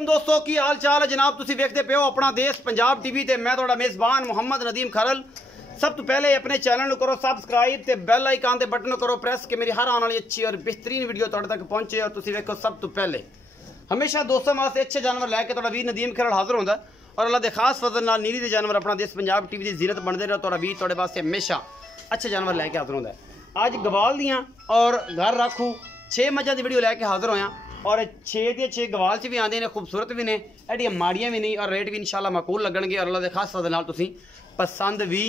वालेकुम दोस्तों की हाल चाल है जनाब। तुसी वेखते पे हो अपना देश पंजाब टीवी ते मैं थोड़ा मेज़बान मुहम्मद नदीम खरल। सब तो पहले अपने चैनल करो सबसक्राइब ते बेल आइकन ते बटन करो प्रेस कि मेरी हर आने वाली अच्छी और बेहतरीन वीडियो तुहाडे तक पहुंचे और तुसी वेखो सब तो पहले। हमेशा दोस्तों वास्ते अच्छे जानवर लैके थोड़ा वीर नदीम खरल हाजिर होंदा और अल्लाह के खास फजल नाल नीली दे जानवर अपना देश पंजाब टीवी की जीरत बनते रहे। थोड़ा वीर तुहाडे वास्ते हमेशा अच्छे जानवर लैके हाजिर होंदा। अज गवाल दियाँ और घर राखू 6 मझां की वीडियो लैके हाजिर होया और 6 के 6 गवाल च भी आते हैं, खूबसूरत भी ने, एडियां माड़ियां भी नहीं और रेट भी इंशाल्लाह माकूल लगणगे और अल्लाह के खास फजल नाल तुसीं पसंद भी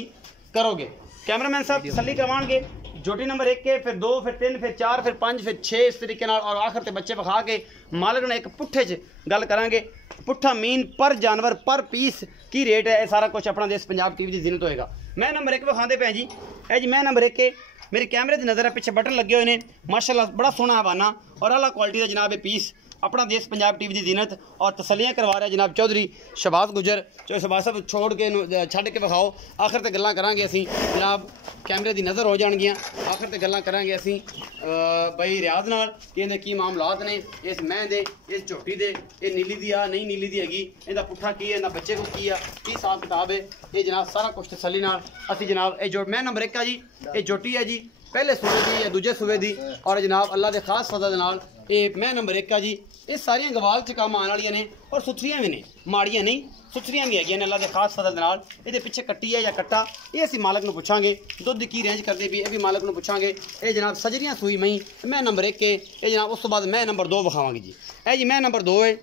करोगे। कैमरामैन साहब तसल्ली करवाएंगे। जोटी नंबर 1 के फिर 2 फिर 3 फिर 4 फिर 5 फिर 6 इस तरीके नाल और आखिर ते बच्चे विखा के मालिक ने एक पुट्ठे च गल करांगे। पुट्ठा मीन पर जानवर पर पीस की रेट है, सारा कुछ अपना देश पंजाब टीवी की जीनत होएगा। मैं नंबर 1 विखाते पे जी, है जी मैं नंबर 1 के मेरे कैमरे की नज़र है, पिछे बटन लगे हुए हैं माशाल्लाह, बड़ा सोहना हवाना और अला क्वालिटी का जनाब पीस अपना देश पंजाब टीवी की जीनत और तसलियाँ करवा रहा है जनाब चौधरी शहबाज गुजर। शहबाज साहब छोड़ के छड़ के विखाओ, आखिर ते गल्लां करांगे असीं जनाब, कैमरे की नज़र हो जाएगियाँ, आखिर ते गल्लां करांगे असीं बई रियाज नाल कि इहदे की मामलात ने, इस मैं दे इस झोटी दे, ये नीली दी आ नहीं नीली दी हैगी, इहदा पुट्ठा की है, इहदा बच्चे को की हिसाब किताब है, ये जनाब सारा कुछ तसली नाल असीं जनाब ये जो मैं नंबर 1 है जी, ये झोटी है जी पहले सूबे की या दूजे सूबे की और जनाब अल्लाह के खास फजल नाल ये मैं नंबर 1 है जी। ये सारियां गवाल च काम आने वाली ने और सुथरियां भी ने, माड़ियां नहीं सुथरियां भी है अल्लाह के खास फजल नाल। ये पिछे कट्टी है या कट्टा ये असीं मालक नूं पुछांगे, दुध की रेंज करते भी ये भी मालक नूं पुछांगे। ये जनाब सजरियां सूई मई मैं नंबर 1 के, ये जनाब उस तो बाद मैं नंबर 2 विखावांगी जी। ये जी मैं नंबर 2 है,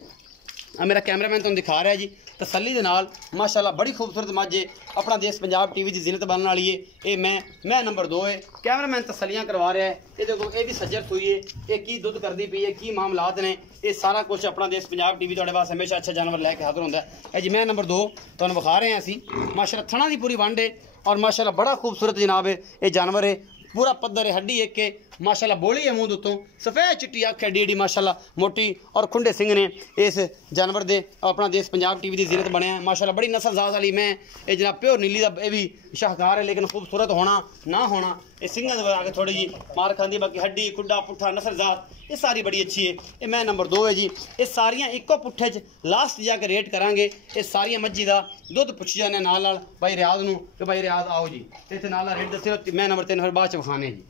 मेरा कैमरामैन तुहानूं दिखा रहा है जी तसल्ली दे नाल माशाल्लाह बड़ी खूबसूरत मझ है, अपना देश पंजाब टीवी की जीनत बनने वाली है। ये मैं नंबर 2 है, कैमरामैन तसलियाँ करवा रहा है। ये देखो ये भी सज्जर सुई है, ये की दुध करती पई है, की मामलात ने, ये सारा कुछ अपना देश पंजाब टीवी तुहाडे पास हमेशा अच्छा जानवर लैके हाजिर होंदा है जी। मैं नंबर 2 तुहानूं विखा रहे हैं असीं माशाल्लाह थणा दी पूरी वंड है और माशाल्लाह बड़ा खूबसूरत जनाब है ये जानवर है, पूरा पत्थर है, हड्डी एक के माशाल्लाह बोली है मुँह उत्तों, सफ़ेद चिट्टी अख है, एडी माशाल्लाह मोटी और खुंडे सिंह ने इस जानवर दे अपना देश पंजाब टीवी की जीरत बने हैं माशाल्लाह। बड़ी नस्ल जात वाली मैं ये जनाब प्योर नीली का ये भी शाहकार है, लेकिन खूबसूरत होना ना होना ये सिंह आगे थोड़ी जी मार खाती, बाकी हड्डी खुड्डा पुट्ठा नस्ल जात ये सारी बड़ी अच्छी है। ये मैं नंबर 2 है जी। ये सारियां इको पुट्ठे च लास्ट जाके रेट करांगे। ये सारियां मज्जी का दुध पुछ जाने नाल भाई रियाज नूं कि भाई रियाज आओ जी इत्थे नाल रेट दस्सिओ। मैं नंबर 3 फिर बाद च विखाने जी।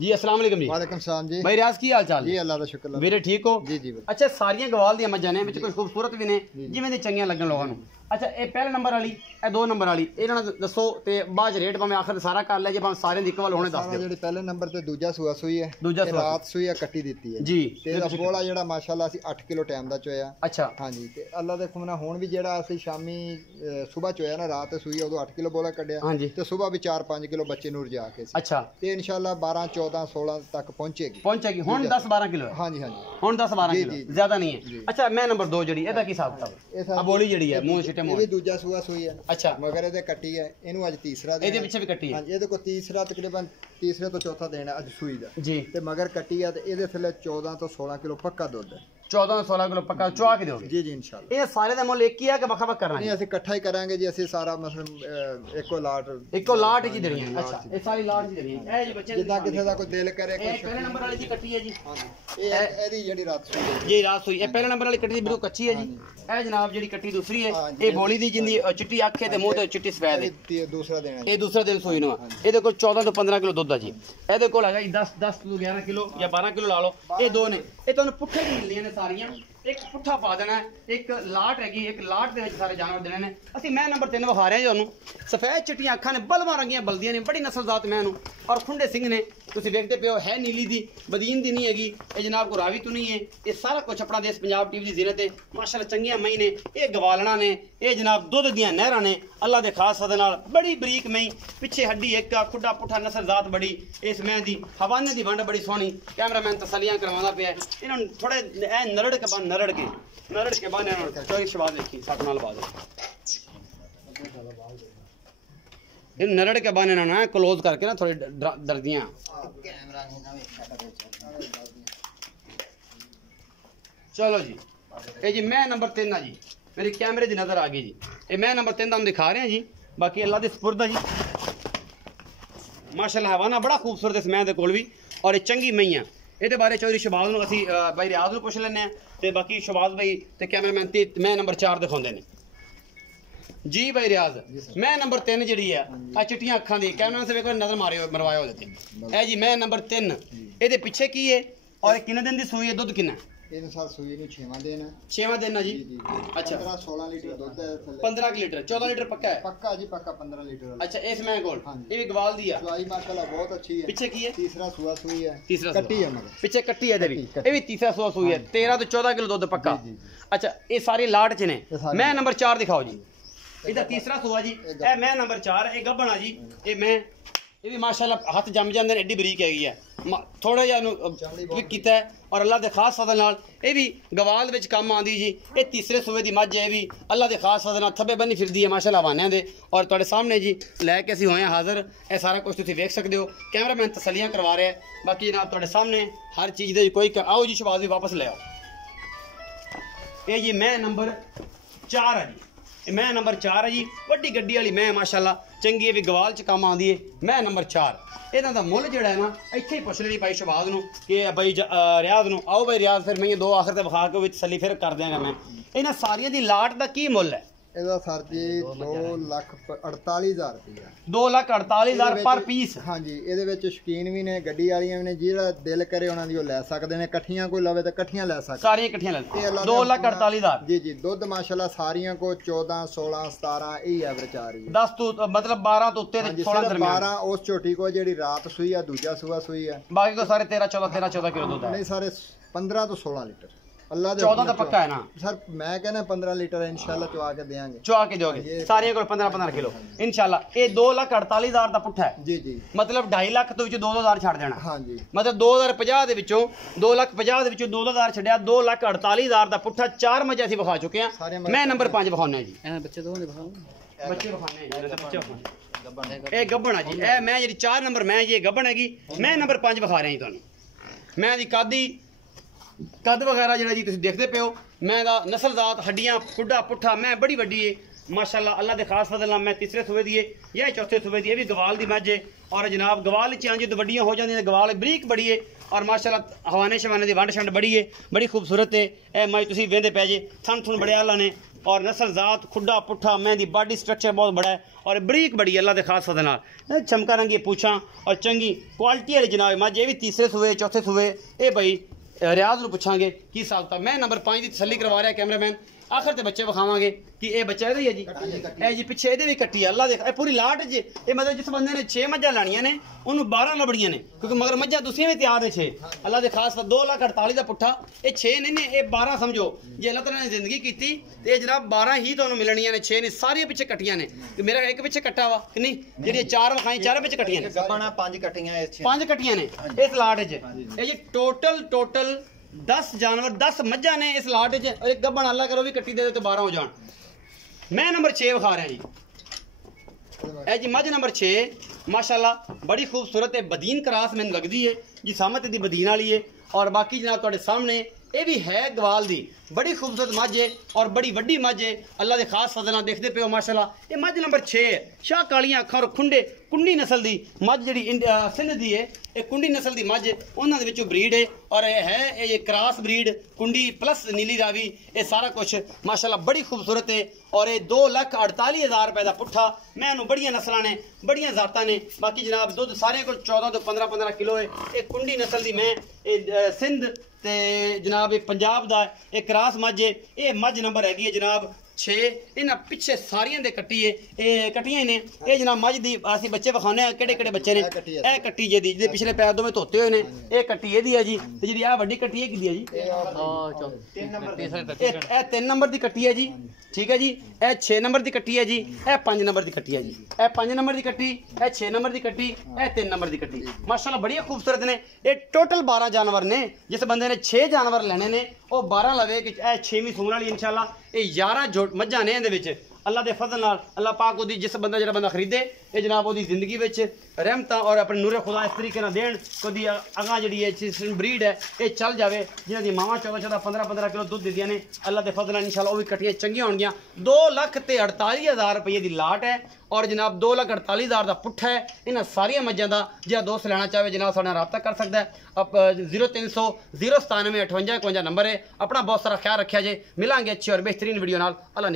जी अस्सलाम वालेकुम जी। वालेकुम सलाम जी। भाई रियाज की हाल चाल जी? अल्लाह दा शुक्र वीरे ठीक हो जी जी। अच्छा सारियां गवाल दी मज्जां ने, कुछ खूबसूरत भी ने जिवें दी चंगियां लगन लोगों नूं। अच्छा ये पहले नंबर वाली ए 2 नंबर वाली इन्हां ने दसो ते बाद रेट भावें आखिर सारा कर ले जे भावें सारे दी इक्वल होने दस दिओ। जेहड़ी पहले नंबर ते दूजा सूआ सुई है, दूजा सूआ रात सुई है कट्टी दित्ती है जी। ते दा बोला जेड़ा माशाल्लाह ਅਸੀਂ 8 किलो टाइम दा चोया। अच्छा हां जी। ते अल्लाह दे खुमना हुण भी जेड़ा ਅਸੀਂ शामी सुबह चोया ना, रात सुई है उदो 8 किलो बोला कड्डिया हां जी, ते सुबह भी 4-5 किलो बच्चे नूर जा के अच्छा ते इंशाल्लाह 12-14-16 तक पहुंचेगी हुण 10-12 किलो है। हां जी हां जी हुण 10-12 किलो ज्यादा नहीं है। अच्छा मैं नंबर 2 जेडी एदा की हिसाब किताब आ बोली जेडी है मुंह छिटे ये मुंह भी दूजा सूआ सुई है। अच्छा मगर ਇਹਦੇ ਕੱਟੀ ਹੈ, ਇਹਨੂੰ ਅੱਜ ਤੀਸਰਾ ਦੇਣਾ। ਇਹਦੇ ਪਿੱਛੇ ਵੀ ਕੱਟੀ ਹੈ ਹਾਂਜੀ, ਇਹਦੇ ਕੋਲ ਤੀਸਰਾ ਤਕਰੀਬਨ ਤੀਸਰੇ ਤੋਂ ਚੌਥਾ ਦੇਣਾ ਅੱਜ ਸੂਈ ਦਾ ਜੀ। ਤੇ ਮਗਰ ਕੱਟੀ ਹੈ ਤੇ ਇਹਦੇ ਥੱਲੇ 14 ਤੋਂ 16 ਕਿਲੋ ਪੱਕਾ ਦੁੱਧ ਹੈ। 14-16 किलो पक्का चुआ के दोगे जी जी इंशाल्लाह। ये सारे का मुल एक ही है कि वक् वक् करना नहीं, ਅਸੀਂ ਇਕੱਠਾ ਹੀ ਕਰਾਂਗੇ ਜੀ। ਅਸੀਂ ਸਾਰਾ ਮਸਲ ਇੱਕੋ लाट ही देनी है। अच्छा ये सारी लाट ही देनी है। ए जी बच्चे ਜਿੱਦਾਂ ਕਿਸੇ ਦਾ ਕੋਈ ਦਿਲ ਕਰੇ ए पहले नंबर वाली दी कट्टी है जी। ਇਹ ਇਹਦੀ ਜਿਹੜੀ ਰਾਤ ਸੂਈ ਹੈ ये रात हुई ए पहले नंबर वाली कट्टी दी बिल्कुल कच्ची है जी। ए जनाब जेडी कट्टी दूसरी है ये बोली दी जिंदी चिट्टी अख है ते मुंह ते चिट्टी सफेद है। ਇਹ ਦੂਸਰਾ ਦੇਣਾ ये दूसरा दिन सोई नु ਇਹਦੇ ਕੋਲ 14 ਤੋਂ 15 ਕਿਲੋ ਦੁੱਧ ਆ ਜੀ। ਇਹਦੇ ਕੋਲ ਹੈਗਾ ਜੀ 10 ਤੋਂ 11 ਕਿਲੋ ਜਾਂ 12 ਕਿਲੋ ਲਾ ਲਓ। ਇਹ ਦੋ ਨੇ, ਇਹ ਤੁਹਾਨੂੰ ਪੁੱਠੇ ਦੀ ਮਿਲਦੀਆਂ ਨੇ ਸਾਰੀਆਂ। एक पुट्ठा पा देना है, एक लाट हैगी, एक लाट दे विच सारे जानवर देने ने। असीं मैं नंबर 3 विखा रहे हैं तुहानूं। सफेद चिट्टियां अखां ने, बलवां रंगियां बलदियां ने, बड़ी नस्लजात मैं नूं और खुंडे सिंह ने। तुसीं वेखदे पिओ है नीली दी, बदीन दी नहीं हैगी, ये जनाब को रावी तो नहीं है। ये सारा कुछ अपना देश पंजाब टीवी की जीनत है माशाल्लाह। चंगियां मई ने, ये गवालना ने, ये जनाब दुध दियां नहरां ने अल्लाह दे खास फज़ल नाल। बड़ी बरीक मई, पिछे हड्डी एक खुड्डा पुट्ठा नस्लजात बड़ी इस मैं दी। हवाने दी वंड बड़ी सोहनी। कैमरामैन तसलियां करवांदा पिया इन्हां थोड़े ऐ नरड़ के बाने चोरी शबाज देखी सट नाल बाज इन नरड़ के बाने ना क्लोज करके ना थोड़ी दर्दियां। चलो जी ये जी मैं नंबर 3 है जी। मेरी कैमरे की नज़र आ गई जी। ये मैं नंबर 3 तुहानूं दिखा रहे हैं जी। बाकी अल्लाह दे सुपुर्द है जी माशाल्लाह। हवाना बड़ा खूबसूरत इस मैं दे कोल भी और ये चंगी मई है। ਇਹਦੇ ਬਾਰੇ ਚੌਧਰੀ ਸ਼ਬਾਜ਼ ਨੂੰ ਅਸੀਂ ਬਾਈ ਰਿਆਜ਼ ਨੂੰ ਪੁੱਛ ਲੈਂਦੇ ਆ ਤੇ ਬਾਕੀ ਸ਼ਬਾਜ਼ ਬਾਈ ਤੇ ਕੈਮਰਾਮੈਨ ਤੇ ਮੈਂ ਨੰਬਰ 4 ਦਿਖਾਉਂਦੇ ਨੇ ਜੀ ਬਾਈ ਰਿਆਜ਼। ਮੈਂ ਨੰਬਰ 3 ਜਿਹੜੀ ਆ ਆ ਚਿੱਟੀਆਂ ਅੱਖਾਂ ਦੀ ਕੈਮਰਾ ਸੇ ਵੇਖੋ ਨਜ਼ਰ ਮਾਰਿਓ ਮਰਵਾਇਓ ਉਹਦੇ ਤੇ ਇਹ ਜੀ ਮੈਂ ਨੰਬਰ 3 ਇਹਦੇ ਪਿੱਛੇ ਕੀ ਹੈ ਔਰ ਕਿੰਨੇ ਦਿਨ ਦੀ ਸੂਈ ਹੈ ਦੁੱਧ ਕਿੰਨਾ ਇਹਨੂੰ ਸਾਲ ਸੂਈ ਨੂੰ 6ਵਾਂ ਦਿਨ 6ਵਾਂ ਦਿਨ ਆ ਜੀ ਅੱਛਾ 16 ਲੀਟਰ ਦੁੱਧ ਹੈ 15 ਲੀਟਰ 14 ਲੀਟਰ ਪੱਕਾ ਹੈ ਪੱਕਾ ਜੀ ਪੱਕਾ 15 ਲੀਟਰ ਅੱਛਾ ਇਸ ਮੈਂ ਕੋਲ ਇਹ ਵੀ ਗਵਾਲ ਦੀ ਆ ਦਵਾਈ ਮਾਸ਼ਾਅੱਲਾ ਬਹੁਤ ਅੱਛੀ ਹੈ ਪਿੱਛੇ ਕੀ ਹੈ ਤੀਸਰਾ ਸੂਆ ਸੂਈ ਹੈ ਤੀਸਰਾ ਕੱਟੀ ਹੈ ਮਗਰ ਪਿੱਛੇ ਕੱਟੀ ਹੈ ਇਹਦੇ ਵੀ ਇਹ ਵੀ ਤੀਸਰਾ ਸੂਆ ਸੂਈ ਹੈ 13 ਤੋਂ 14 ਕਿਲੋ ਦੁੱਧ ਪੱਕਾ ਅੱਛਾ ਇਹ ਸਾਰੀ ਲਾਟ ਚ ਨੇ ਮੈਂ ਨੰਬਰ 4 ਦਿਖਾਓ ਜੀ ਇਹਦਾ ਤੀਸਰਾ ਸੂਆ ਜੀ ਇਹ ਮੈਂ ਨੰਬਰ 4 ਇਹ ਗੱਭਣਾ ਜੀ ਇਹ ਮੈਂ ਇਹ ਵੀ ਮਾਸ਼ਾਅੱਲਾ ਹੱਥ ਜੰਮ ਜਾਂਦੇ ਨੇ ਐਡੀ ਬਰੀਕ ਹੈਗੀ ਹੈ ਥੋੜਾ ਜਿਹਾ ਇਹਨੂੰ ਵੀ ਕੀਤਾ ਹੈ ਔਰ ਅੱਲਾ ਦੇ ਖਾਸ ਫਜ਼ਲ ਨਾਲ ਇਹ ਵੀ ਗਵਾਲ ਵਿੱਚ ਕੰਮ ਆਉਂਦੀ ਜੀ ਇਹ ਤੀਸਰੇ ਸੂਏ ਦੀ ਮੱਝ ਹੈ ਇਹ ਵੀ ਅੱਲਾ ਦੇ ਖਾਸ ਫਜ਼ਲ ਨਾਲ ਥੱਬੇ ਬੰਨੀ ਫਿਰਦੀ ਹੈ ਮਾਸ਼ਾਅੱਲਾ ਹਵਾਨਿਆਂ ਦੇ ਔਰ ਤੁਹਾਡੇ ਸਾਹਮਣੇ ਜੀ ਲੈ ਕੇ ਅਸੀਂ ਹੋਏ ਹਾਂ ਹਾਜ਼ਰ ਇਹ ਸਾਰਾ ਕੁਝ ਤੁਸੀਂ ਵੇਖ ਸਕਦੇ ਹੋ ਕੈਮਰਾਮੈਨ ਤਸੱਲੀਆਂ ਕਰਵਾ ਰਿਹਾ ਬਾਕੀ ਜਨਾਬ ਤੁਹਾਡੇ ਸਾਹਮਣੇ ਹਰ ਚੀਜ਼ ਦੇ ਕੋਈ ਆਓ ਜੀ ਸ਼ਬਾਜ਼ ਵੀ ਵਾਪਸ ਲੈ ਆਓ ਇਹ ਜੀ ਮੈਂ ਨੰਬਰ 4 ਹੈ ਜੀ ਇਹ ਮੈਂ ਨੰਬਰ 4 ਹੈ ਜੀ ਵੱਡੀ ਗੱਡੀ ਵਾਲੀ ਮੈਂ ਮਾਸ਼ਾਅੱਲਾ ਚੰਗੀ ਹੈ ਵੀ ਗਵਾਲ ਚ ਕੰਮ ਆਉਂਦੀ ਹੈ ਮੈਂ ਨੰਬਰ 4 ਇਹਨਾਂ ਦਾ ਮੁੱਲ ਜਿਹੜਾ ਹੈ ਨਾ ਇੱਥੇ ਹੀ ਪੁੱਛ ਲੈਣੀ ਭਾਈ ਸ਼ਬਾਜ਼ ਨੂੰ ਕਿ ਬਾਈ ਰਿਆਜ਼ ਨੂੰ ਆਓ ਬਾਈ ਰਿਆਜ਼ ਫਿਰ ਮੈਂ ਇਹ ਦੋ ਆਖਰ ਤੇ ਵਿਖਾ ਕੇ ਵਿੱਚ ਤਸੱਲੀ ਫਿਰ ਕਰ ਦਿਆਂਗਾ ਮੈਂ ਇਹਨਾਂ ਸਾਰੀਆਂ ਦੀ ਲਾਟ ਦਾ ਕੀ ਮੁੱਲ ਹੈ ਇਹਦਾ ਸਰ ਜੀ 2,48,000 ਰੁਪਇਆ 2,48,000 ਪਰ ਪੀਸ ਹਾਂਜੀ ਇਹਦੇ ਵਿੱਚ ਸ਼ੌਕੀਨ ਵੀ ਨੇ ਗੱਡੀ ਵਾਲੀਆਂ ਵੀ ਨੇ ਜਿਹੜਾ ਦਿਲ ਕਰੇ ਉਹਨਾਂ ਦੀ ਉਹ ਲੈ ਸਕਦੇ ਨੇ ਇਕੱਠੀਆਂ ਕੋਈ ਲਵੇ ਤਾਂ ਇਕੱਠੀਆਂ ਲੈ ਸਕਦੇ ਸਾਰੀਆਂ ਇਕੱਠੀਆਂ ਲੈ 2,48,000 ਜੀ ਜੀ ਦੁੱਧ ਮਾਸ਼ਾਅੱਲਾ ਸਾਰੀਆਂ ਕੋ 14 16 17 ਇਹ ਐਵਰੇਜ ਆ ਰਹੀ ਹੈ 10 ਤੋਂ ਮਤਲਬ 12 ਤੋਂ ਉੱਤੇ ਤੇ 16 ਦਰਮਿਆਨ 12 ਉਸ ਝੋਟੀ ਕੋ ਜਿਹੜੀ ਰਾਤ ਸੂਈ ਆ ਦੂਜਾ ਸੂਆ ਸੂਈ ਆ ਬਾਕੀ ਕੋ ਸਾਰੇ 13 14 ਕਿਲੋ ਦੁੱਧ ਹੈ ਨਹੀਂ ਸਾਰੇ 15 ਤੋਂ 16 ਲੀਟਰ ਅੱਲਾ ਦੇ 14 ਤਾਂ ਪੱਕਾ ਹੈ ਨਾ ਸਰ ਮੈਂ ਕਹਿੰਦਾ 15 ਲੀਟਰ ਇਨਸ਼ਾਅੱਲਾ ਚਵਾ ਕੇ ਦੇਵਾਂਗੇ ਚਵਾ ਕੇ ਦਿਓਗੇ ਸਾਰੀਆਂ ਕੋਲ 15 ਕਿਲੋ ਇਨਸ਼ਾਅੱਲਾ ਇਹ 2,48,000 ਦਾ ਪੁੱਠਾ ਹੈ ਜੀ ਜੀ ਮਤਲਬ 2.5 ਲੱਖ ਤੋਂ ਵਿੱਚ 2,000 ਛੱਡ ਦੇਣਾ ਹਾਂਜੀ ਮਤਲਬ 2050 ਦੇ ਵਿੱਚੋਂ 2,50,000 ਦੇ ਵਿੱਚੋਂ 2,000 ਛੱਡਿਆ 2,48,000 ਦਾ ਪੁੱਠਾ 4 ਮੱਝਾਂ ਅਸੀਂ ਵਿਖਾ ਚੁੱਕੇ ਹਾਂ ਮੈਂ ਨੰਬਰ 5 ਵਿਖਾਉਣਾ ਜੀ ਬੱਚੇ ਦੋ ਨੇ ਦਿਖਾਓ ਬੱਚੇ ਵਿਖਾਣੇ ਇਹ ਗੱਭਣ ਆ ਜੀ ਇਹ ਮੈਂ ਜਿਹੜੀ 4 ਨੰਬਰ ਮੈਂ ਜੀ ਇਹ ਗੱਭਣ ਹੈਗੀ ਮੈਂ ਨੰਬਰ 5 ਵਿਖਾ ਰਿਹਾ ਜੀ ਤੁਹਾਨੂੰ ਮੈਂ ਦੀ ਕੱਦ ਵਗੈਰਾ ਜਿਹੜਾ ਜੀ ਤੁਸੀਂ ਦੇਖਦੇ ਪਿਓ ਮੈਂ ਦਾ ਨਸਲਜ਼ਾਤ ਹੱਡੀਆਂ ਖੁੱਡਾ ਪੁੱਠਾ ਮੈਂ ਬੜੀ ਵੱਡੀ ਏ ਮਾਸ਼ਾਅੱਲਾ ਅੱਲਾ ਦੇ ਖਾਸ ਫਜ਼ਲ ਨਾਲ ਮੈਂ ਤੀਸਰੇ ਸੂਬੇ ਦੀ ਏ ਇਹ ਚੌਥੇ ਸੂਬੇ ਦੀ ਇਹ ਵੀ ਗਵਾਲ ਦੀ ਮੱਝ ਏ ਔਰ ਜਨਾਬ ਗਵਾਲ ਚ ਜਦੋਂ ਵੱਡੀਆਂ ਹੋ ਜਾਂਦੀਆਂ ਗਵਾਲ ਬਰੀਕ ਬੜੀ ਏ ਔਰ ਮਾਸ਼ਾਅੱਲਾ ਹਵਾਨੇ ਸ਼ਵਾਨੇ ਦੀ ਵੰਡ ਛੰਡ ਬੜੀ ਏ ਬੜੀ ਖੂਬਸੂਰਤ ਏ ਇਹ ਮੱਝ ਤੁਸੀਂ ਵੇਂਦੇ ਪੈ ਜੇ ਥਣ ਬੜੇ ਆਲਾ ਨੇ और नस्ल ज़ात खुडा पुट्ठा मैं दी बॉडी स्ट्रक्चर बहुत बड़ा है और बरीक बड़ी अल्लाह के खास फज़ल नाल चमका रंगी पूछा और चंगी क्वालिटी वाली जनाब मझ ये भी तीसरे सूबे चौथे सूबे ये भाई रियाज नूं पुछांगे की हिसाब था मैं नंबर 5 की तसल्ली करवा रहा कैमरामैन आखिर ते बच्चे विखावांगे कि ये बच्चा है जी ए जी पिछे ਇਹਦੇ ਵੀ ਕੱਟੀ ਅੱਲਾ ਦੇ ਇਹ ਪੂਰੀ ਲਾਟ ਜੇ ਇਹ ਮਤਲਬ ਜਿਸ ਬੰਦੇ ਨੇ 6 ਮੱਝਾਂ ਲਾਣੀਆਂ ਨੇ ਉਹਨੂੰ 12 ਲੱਭੜੀਆਂ ਨੇ ਕਿਉਂਕਿ ਮਗਰ ਮੱਝਾਂ ਤੁਸੀਂ ਵੀ ਤਿਆਰ ਹੈ 6 ਅੱਲਾ ਦੇ ਖਾਸ 2,48,000 ਦਾ ਪੁੱਠਾ ਇਹ 6 ਨਹੀਂ ਨੇ ਇਹ 12 ਸਮਝੋ ਜੇ ਅੱਲਾ ਤਾਲਾ ਨੇ ਜ਼ਿੰਦਗੀ ਕੀਤੀ ਤੇ ਇਹ ਜਨਾਬ 12 ਹੀ ਤੁਹਾਨੂੰ ਮਿਲਣੀਆਂ ਨੇ 6 ਨੇ ਸਾਰੀਆਂ ਪਿੱਛੇ ਕੱਟੀਆਂ ਨੇ ਤੇ ਮੇਰਾ ਇੱਕ ਪਿੱਛੇ ਕੱਟਾ ਵਾ ਕਿ ਨਹੀਂ ਜਿਹੜੀਆਂ 4 ਵਿਖਾਈ 4 ਪਿੱਛੇ ਕੱਟੀਆਂ ਨੇ ਗੱਬਣਾ 5 ਕੱਟੀਆਂ ਇਸ 5 ਕੱਟੀਆਂ ਨੇ ਇਸ ਲਾਟ 'ਚ ਇਹ ਜੀ ਟੋਟਲ 10 जानवर 10 मझा ने इस लाट च गब्बन अल्लाह करो भी कट्टी दे तो 12 हो जान मैं नंबर 6 विखा रहा जी ए जी मझ नंबर 6 माशाल्लाह बड़ी खूबसूरत है बदीन क्रास मैंने लगती है जी सामत दी बदीन वाली है और बाकी जनाब तुहाडे सामने ये भी है गवाल दी बड़ी खूबसूरत मझ है और बड़ी वड्डी मझ है अल्लाह के खास फज़ल नाल देखते पे हो माशाल्लाह ये मझ नंबर 6 है शाह कालियां अखां और खुंडे कुंडी नस्ल दी मझ जी सिंध दी है ये कुंडी नस्ल दी मझ उन्हां दे विचों ब्रीड है और ये क्रॉस ब्रीड कुंडी प्लस नीली रावी ये सारा कुछ माशाल्लाह बड़ी खूबसूरत है और ये 2,48,000 रुपए का पुट्ठा मैं बड़िया नस्लों ने बड़िया जातां ने बाकी जनाब दुध सारे को 14 तो 15 किलो है ये कुंडी नस्ल दी मैं सिंध ते जनाब ये पंजाब दा एक क्रास मझ है ये मझ नंबर हैगी है जनाब 6 इन्हां पिछे सारियां दे कट्टी है ये कट्टियां ने ये जनाब मझ दी असीं बच्चे विखाने केड़े बच्चे ने ए कट्टी जे दी जिहदे पिछले पैर दोवें धोते हुए ने ये कट्टी एदी है जी ते जिहड़ी आ वड्डी कट्टी है किदी है जी 3 नंबर दी कट्टी है जी ठीक है जी ए 6 नंबर दी कट्टी है जी ए 5 नंबर दी कट्टी है जी ए 5 नंबर दी कट्टी ए 6 नंबर दी कट्टी ए 3 नंबर दी कट्टी माशाल्लाह बड़ी खूबसूरत ने ये टोटल 12 जानवर ने जिस बंदे ने 6 जानवर लेने ने वो 12 लवे कि ए 6वीं सूण वाली इंशाल्लाह ये 11 मझां ने इहदे विच अल्लाह के फजल नाल अल्लाह पाक ओदी जिस बंदा जो बंदा खरीदे ये जनाब ओदी जिंदगी में रहमत और अपने नूरे खुदा इस तरीके ना देन कभी अगां जी ब्रीड है ये चल जाए जिन्हों की मावां 14-15 किलो दुध दिंदियां ने अल्लाह के फजल नाल इंशाअल्लाह वो भी कट्टियां चंगियां होणगियां। 2,48,000 रुपये की लाट है और जनाब 2,48,000 का पुट्ठा है। इन्होंने सारिया मज्जां का जो दोस्त लेना चाहे जनाब साढ़े रब्ता कर सकता है। 0300 097 58 51 नंबर है। अपना बहुत सारा ख्याल रखा जे, मिलांगे अच्छी और बेहतरीन वीडियो नाल। अल्लाह